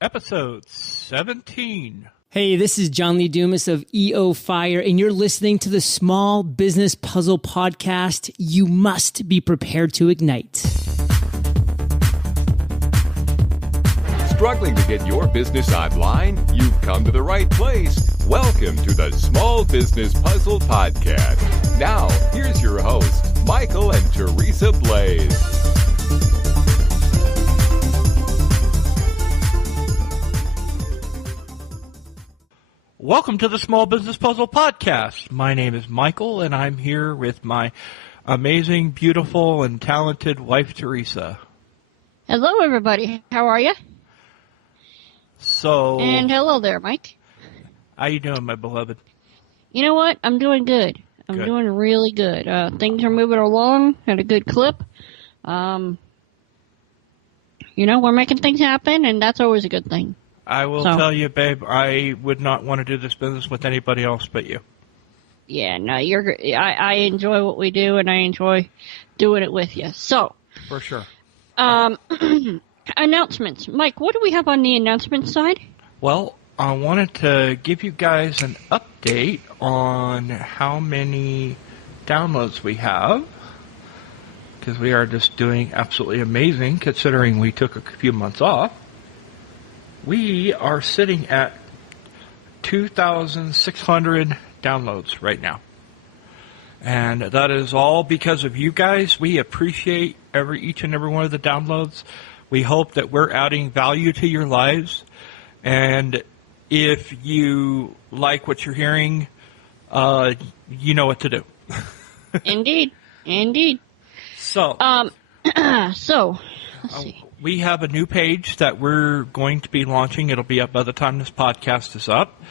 Episode 17. Hey, this is John Lee Dumas of EO Fire, and you're listening to the Small Business Puzzle Podcast. You must be prepared to ignite. Struggling to get your business online? You've come to the right place. Welcome to the Small Business Puzzle Podcast. Now, here's your hosts, Michael and Teresa Blaze. Welcome to the Small Business Puzzle Podcast. My name is Michael, and I'm here with my amazing, beautiful, and talented wife, Teresa. Hello, everybody. How are you? And hello there, Mike. How you doing, my beloved? You know what? I'm doing good. I'm doing really good. Things are moving along at a good clip. We're making things happen, and that's always a good thing. I will tell you, babe, I would not want to do this business with anybody else but you. Yeah, no, I enjoy what we do, and I enjoy doing it with you. So, for sure. Announcements. Mike, what do we have on the announcement side? Well, I wanted to give you guys an update on how many downloads we have, because we are just doing absolutely amazing considering we took a few months off. We are sitting at 2,600 downloads right now. And that is all because of you guys. We appreciate each and every one of the downloads. We hope that we're adding value to your lives. And if you like what you're hearing, you know what to do. Indeed. So, let's see. We have a new page that we're going to be launching. It'll be up by the time this podcast is up.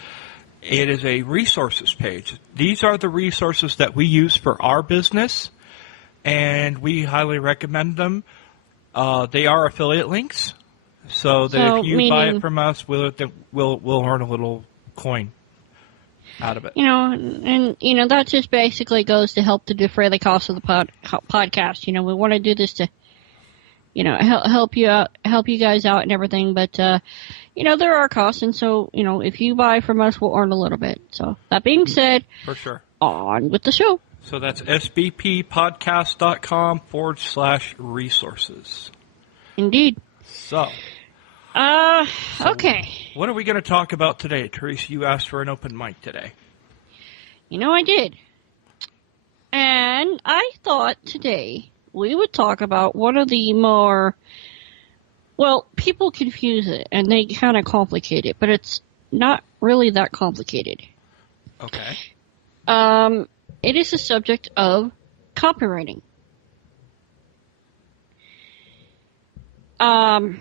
It is a resources page. These are the resources that we use for our business, and we highly recommend them. They are affiliate links, so that if you buy it from us, we'll earn a little coin out of it. That just basically goes to help to defray the cost of the podcast. We want to do this to help you guys out and everything, but there are costs, and so if you buy from us, we'll earn a little bit. So that being said, for sure, on with the show. So that's sbppodcast.com/resources. Indeed. So, okay. What are we going to talk about today, Teresa? You asked for an open mic today. I did, and I thought today we would talk about one of the more, people confuse it and they kind of complicate it, but it's not really that complicated. Okay. It is the subject of copywriting. And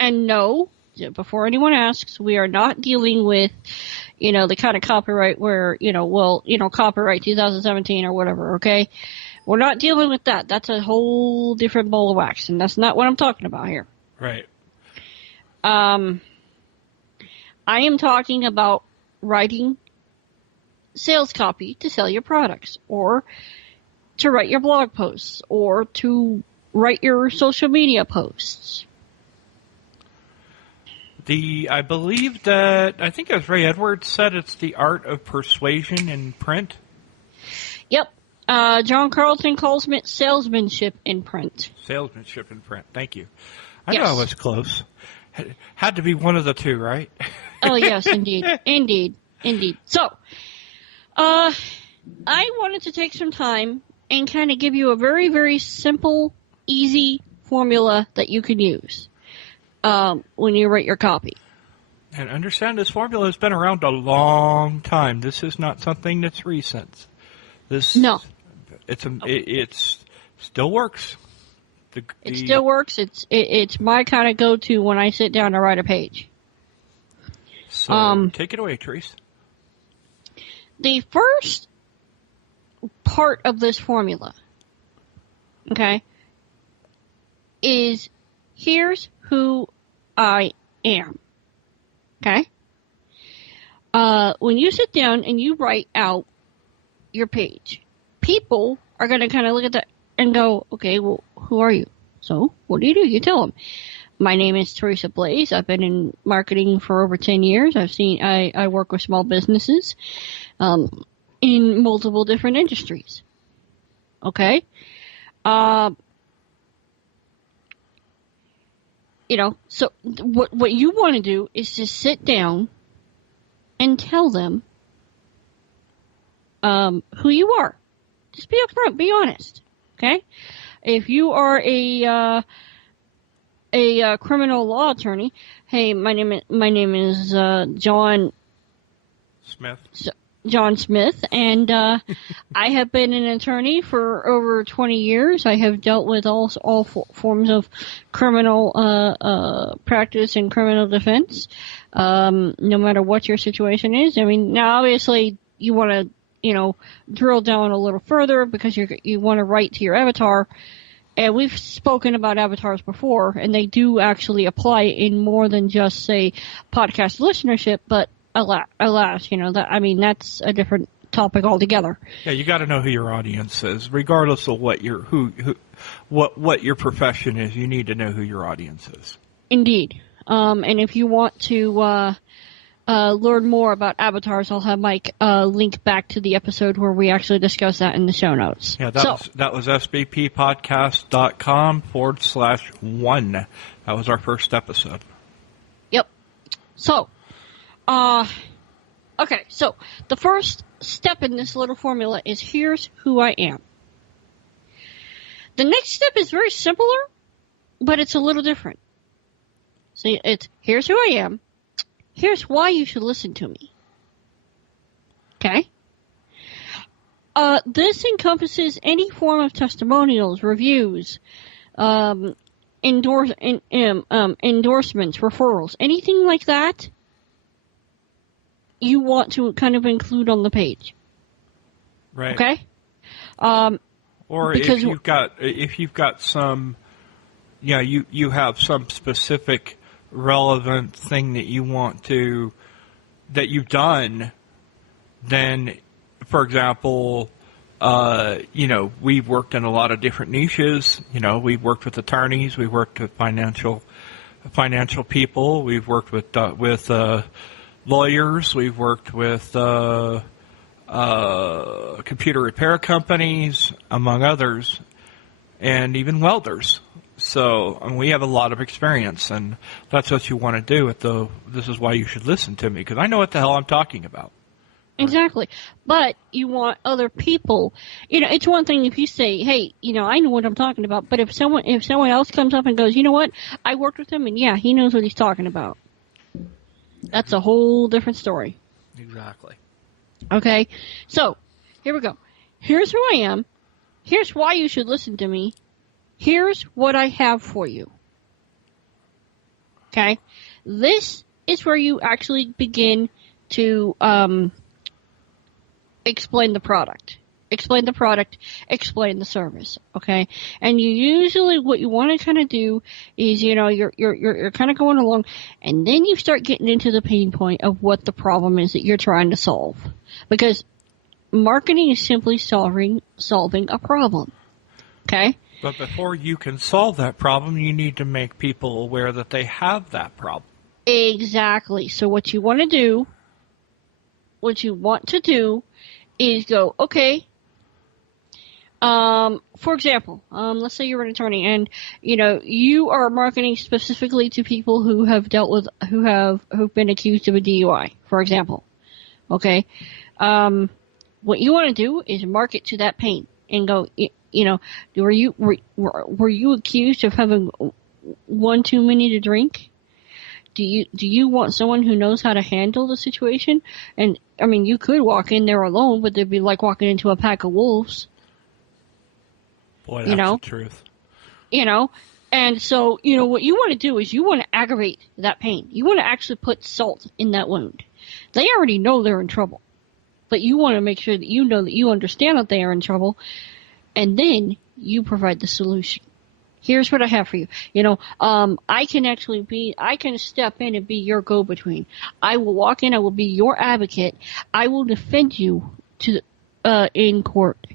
no, before anyone asks, we are not dealing with, the kind of copyright where, copyright 2017 or whatever, okay? We're not dealing with that. That's a whole different bowl of wax, and that's not what I'm talking about here. Right. I am talking about writing sales copy to sell your products, or to write your blog posts, or to write your social media posts. I believe that, I think as Ray Edwards said, it's the art of persuasion in print. Yep. John Carlton calls it salesmanship in print. Salesmanship in print. Thank you. I know I was close. Had to be one of the two, right? Oh, yes, indeed. Indeed. So, I wanted to take some time and kind of give you a very, very simple, easy formula that you can use when you write your copy. And understand this formula has been around a long time. This is not something that's recent. No. It still works. It still works. It's my kind of go-to when I sit down to write a page. So take it away, Therese. The first part of this formula, okay, is here's who I am. Okay? When you sit down and you write out your page, people are going to kind of look at that and go, okay, well, who are you? So, what do? You tell them. My name is Teresa Blaze. I've been in marketing for over 10 years. I work with small businesses in multiple different industries. Okay? So what you want to do is just sit down and tell them who you are. Just be upfront, be honest. Okay? If you are a criminal law attorney, hey, my name is John Smith. John Smith, and I have been an attorney for over 20 years. I have dealt with all forms of criminal practice and criminal defense, no matter what your situation is. I mean, now obviously you want to, drill down a little further because you want to write to your avatar. And we've spoken about avatars before, and they do actually apply in more than just, say, podcast listenership, but alas, that's a different topic altogether. Yeah, you got to know who your audience is, regardless of what your what your profession is. You need to know who your audience is. Indeed, and if you want to learn more about avatars, I'll have Mike link back to the episode where we actually discuss that in the show notes. Yeah, that was sbppodcast.com/1. That was our first episode. Yep. So. Okay, so the first step in this little formula is here's who I am. The next step is very similar, but it's a little different. See, it's here's who I am. Here's why you should listen to me. Okay? This encompasses any form of testimonials, reviews, endorsements, referrals, anything like that. You want to kind of include on the page. Right. Okay? Or if you've got some, you have some specific relevant thing that you want to, that you've done, then, for example, we've worked in a lot of different niches. We've worked with attorneys, we've worked with financial people, we've worked with lawyers, we've worked with computer repair companies, among others, and even welders. So we have a lot of experience, and that's what you want to do. This is why you should listen to me, because I know what the hell I'm talking about. Exactly. But you want other people. It's one thing if you say, hey, I know what I'm talking about, but if someone else comes up and goes, you know what, I worked with him, and yeah, he knows what he's talking about. That's a whole different story. Exactly. Okay, so here we go. Here's who I am. Here's why you should listen to me. Here's what I have for you. Okay, this is where you actually begin to explain the product. Explain the product, explain the service, okay? And you usually, what you want to kind of do is, you're kind of going along, and then you start getting into the pain point of what the problem is that you're trying to solve. Because marketing is simply solving a problem, okay? But before you can solve that problem, you need to make people aware that they have that problem. Exactly. So what you want to do is go, okay, for example, let's say you're an attorney and, you are marketing specifically to people who have who've been accused of a DUI, for example. Okay. What you want to do is market to that pain and go, were you accused of having one too many to drink? Do you want someone who knows how to handle the situation? And, you could walk in there alone, but it'd be like walking into a pack of wolves. Boy, that's the truth. And so, what you want to do is you want to aggravate that pain. You want to actually put salt in that wound. They already know they're in trouble, but you want to make sure that you know that you understand that they are in trouble, and then you provide the solution. Here's what I have for you. I can step in and be your go-between. I will walk in, I will be your advocate. I will defend you in court.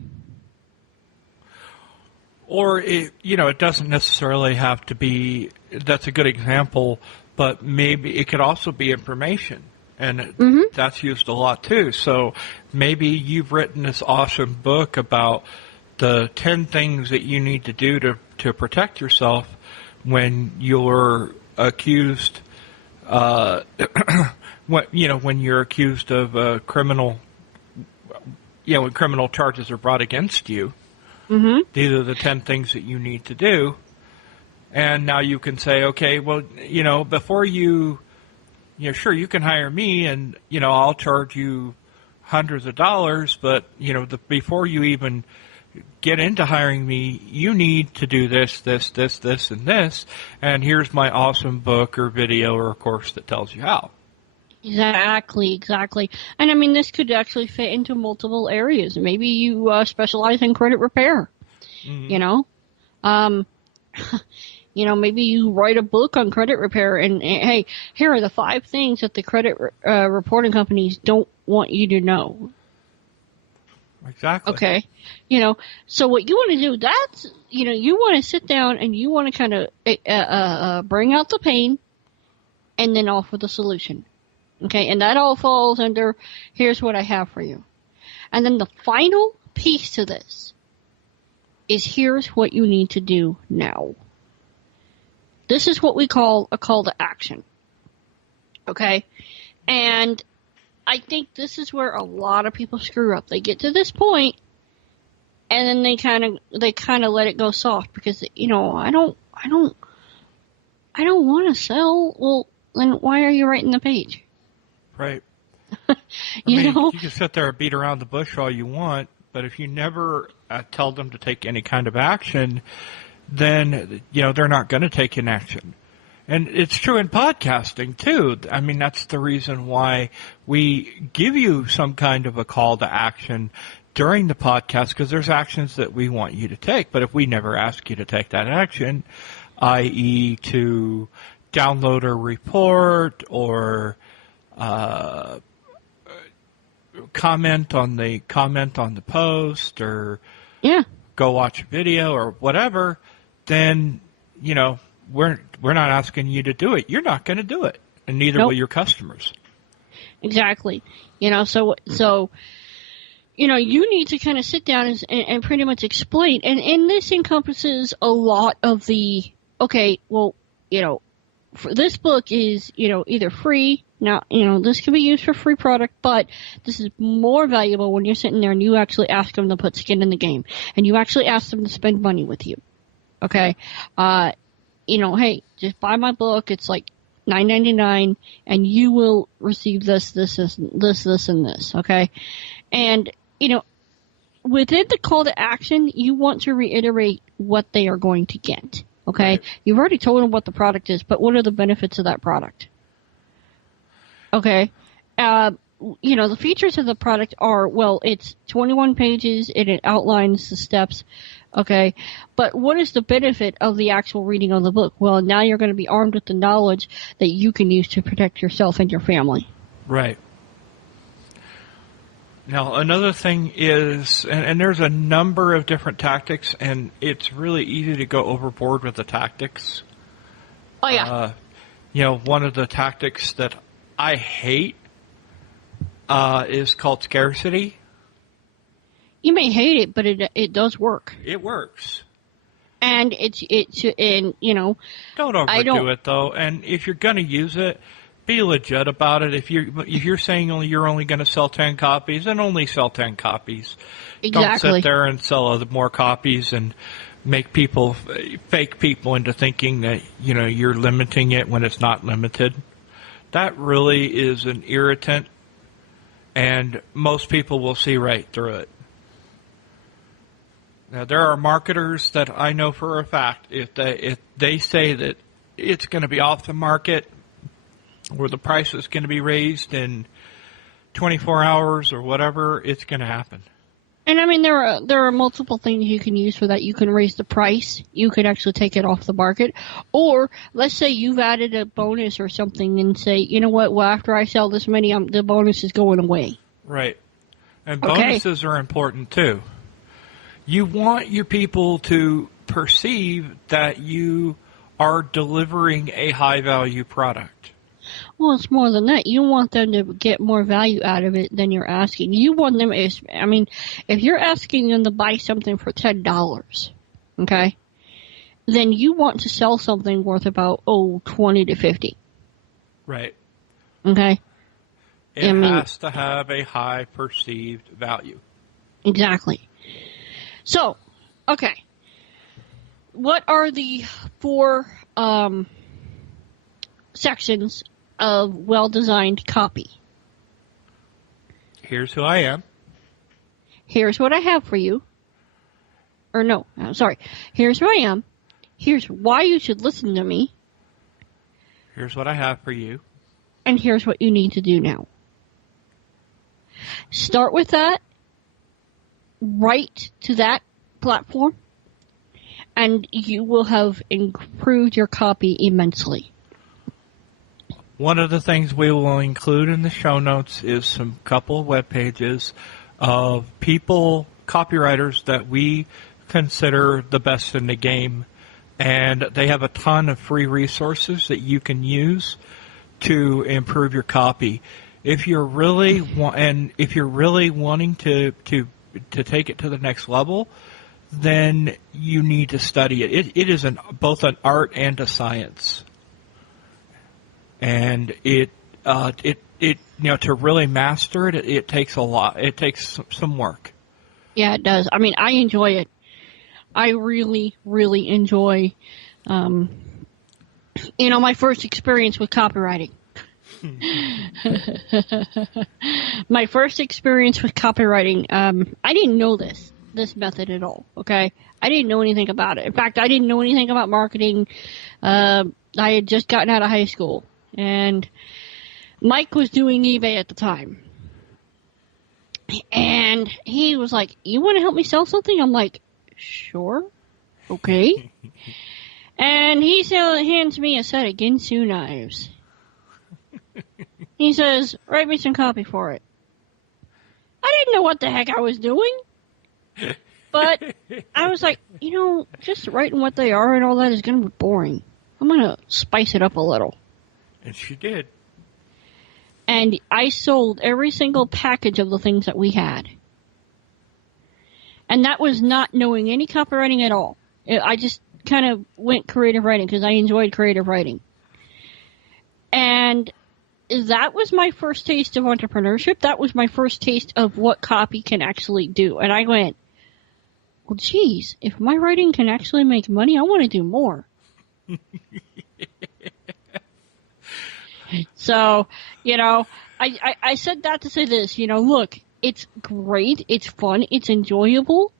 Or, it doesn't necessarily have to be, that's a good example, but maybe it could also be information. And that's used a lot too. So maybe you've written this awesome book about the 10 things that you need to do to protect yourself when you're accused, when you're accused of criminal, when criminal charges are brought against you. These are the 10 things that you need to do. And now you can say, okay, well, before sure, you can hire me and, I'll charge you hundreds of dollars, but, before you even get into hiring me, you need to do this, this, this, this, and this, and here's my awesome book or video or course that tells you how. Exactly. And I mean, this could actually fit into multiple areas. Maybe you specialize in credit repair, maybe you write a book on credit repair and hey, here are the 5 things that the credit reporting companies don't want you to know. Exactly. Okay. So what you want to do, that's, you want to sit down and you want to kind of bring out the pain and then offer the solution. Okay. And that all falls under, here's what I have for you. And then the final piece to this is here's what you need to do now. This is what we call a call to action. Okay. And I think this is where a lot of people screw up. They get to this point, and then they kind of let it go soft because I don't want to sell. Well, then why are you writing the page? Right. You can sit there and beat around the bush all you want, but if you never tell them to take any kind of action, then they're not going to take an action. And it's true in podcasting, too. I mean, that's the reason why we give you some kind of a call to action during the podcast, because there's actions that we want you to take. But if we never ask you to take that action, i.e. to download a report or comment on the post or go watch a video or whatever, then, we're not asking you to do it. You're not going to do it, and neither will your customers. Exactly. So you need to kind of sit down and pretty much explain. And this encompasses a lot of the, this book is, either free. Now, this can be used for free product, but this is more valuable when you're sitting there and you actually ask them to put skin in the game and you actually ask them to spend money with you. Okay. Hey, just buy my book. It's like $9.99 and you will receive this, and this. Okay. And, within the call to action, you want to reiterate what they are going to get. Okay. Right. You've already told them what the product is, but what are the benefits of that product? Okay. The features of the product are, it's 21 pages and it outlines the steps. Okay. But what is the benefit of the actual reading of the book? Well, now you're going to be armed with the knowledge that you can use to protect yourself and your family. Right. Now, another thing is, and there's a number of different tactics, and it's really easy to go overboard with the tactics. Oh, yeah. One of the tactics that I hate is called scarcity. You may hate it, but it does work. It works. And don't overdo it though. And if you're going to use it, be legit about it. If you're saying you're only going to sell 10 copies, then only sell 10 copies. Exactly. Don't sit there and sell more copies and make fake people into thinking that you're limiting it when it's not limited. That really is an irritant, and most people will see right through it. Now, there are marketers that I know for a fact, if they say that it's going to be off the market or the price is going to be raised in 24 hours or whatever, it's going to happen. And I mean, there are multiple things you can use for that. You can raise the price. You could actually take it off the market. Or let's say you've added a bonus or something and say, you know what, well, after I sell this many, the bonus is going away. Right. And bonuses are important too. You want your people to perceive that you are delivering a high-value product. Well, it's more than that. You want them to get more value out of it than you're asking. You want them, if you're asking them to buy something for $10, okay, then you want to sell something worth about, $20 to $50. Right. Okay? It has to have a high perceived value. Exactly. So, okay. What are the 4 sections of well-designed copy? Here's who I am. Here's what I have for you. Or no, sorry. Here's who I am. Here's why you should listen to me. Here's what I have for you. And here's what you need to do now. Start with that. Write to that platform. And you will have improved your copy immensely. One of the things we will include in the show notes is some couple of web pages of people, copywriters that we consider the best in the game. And they have a ton of free resources that you can use to improve your copy. If you're really wanting to take it to the next level, then you need to study it. It is both an art and a science, and to really master it, it takes a lot. It takes some work. Yeah, it does. I mean, I enjoy it. I really, really enjoy, my first experience with copywriting. My first experience with copywriting, I didn't know this method at all, okay? I didn't know anything about it. In fact, I didn't know anything about marketing. I had just gotten out of high school, and Mike was doing eBay at the time. And he was like, "You want to help me sell something?" I'm like, "Sure, okay." And he hands me a set of Ginsu knives. He says, "Write me some copy for it." I didn't know what the heck I was doing. But I was like, just writing what they are and all that is going to be boring. I'm going to spice it up a little. And she did. And I sold every single package of the things that we had. And that was not knowing any copywriting at all. I just kind of went creative writing because I enjoyed creative writing. And that was my first taste of entrepreneurship. That was my first taste of what copy can actually do. And I went, well, geez, if my writing can actually make money, I want to do more. So, I said that to say this, look, it's great, it's fun, it's enjoyable.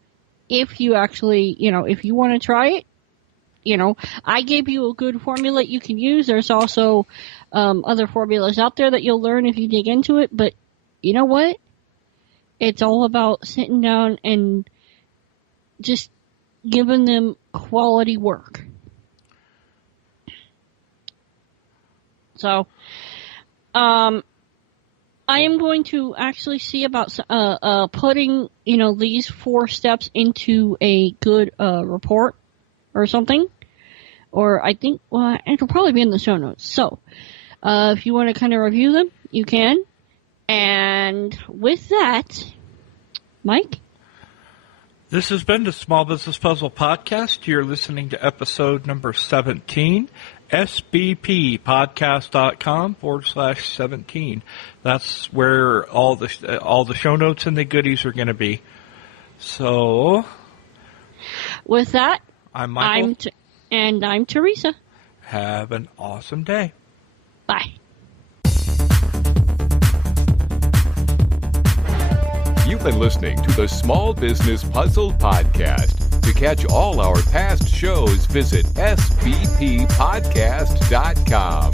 If you actually, if you want to try it, I gave you a good formula you can use. There's also other formulas out there that you'll learn if you dig into it. But you know what? It's all about sitting down and just giving them quality work. So, I am going to actually see about putting, these 4 steps into a good report or something. Or I think, it'll probably be in the show notes. So, if you want to kind of review them, you can. And with that, Mike? This has been the Small Business Puzzle Podcast. You're listening to episode number 17, sbppodcast.com/17. That's where all the show notes and the goodies are going to be. So, with that, I'm Michael. And I'm Teresa. Have an awesome day. Bye. You've been listening to the Small Business Puzzle Podcast. To catch all our past shows, visit sbppodcast.com.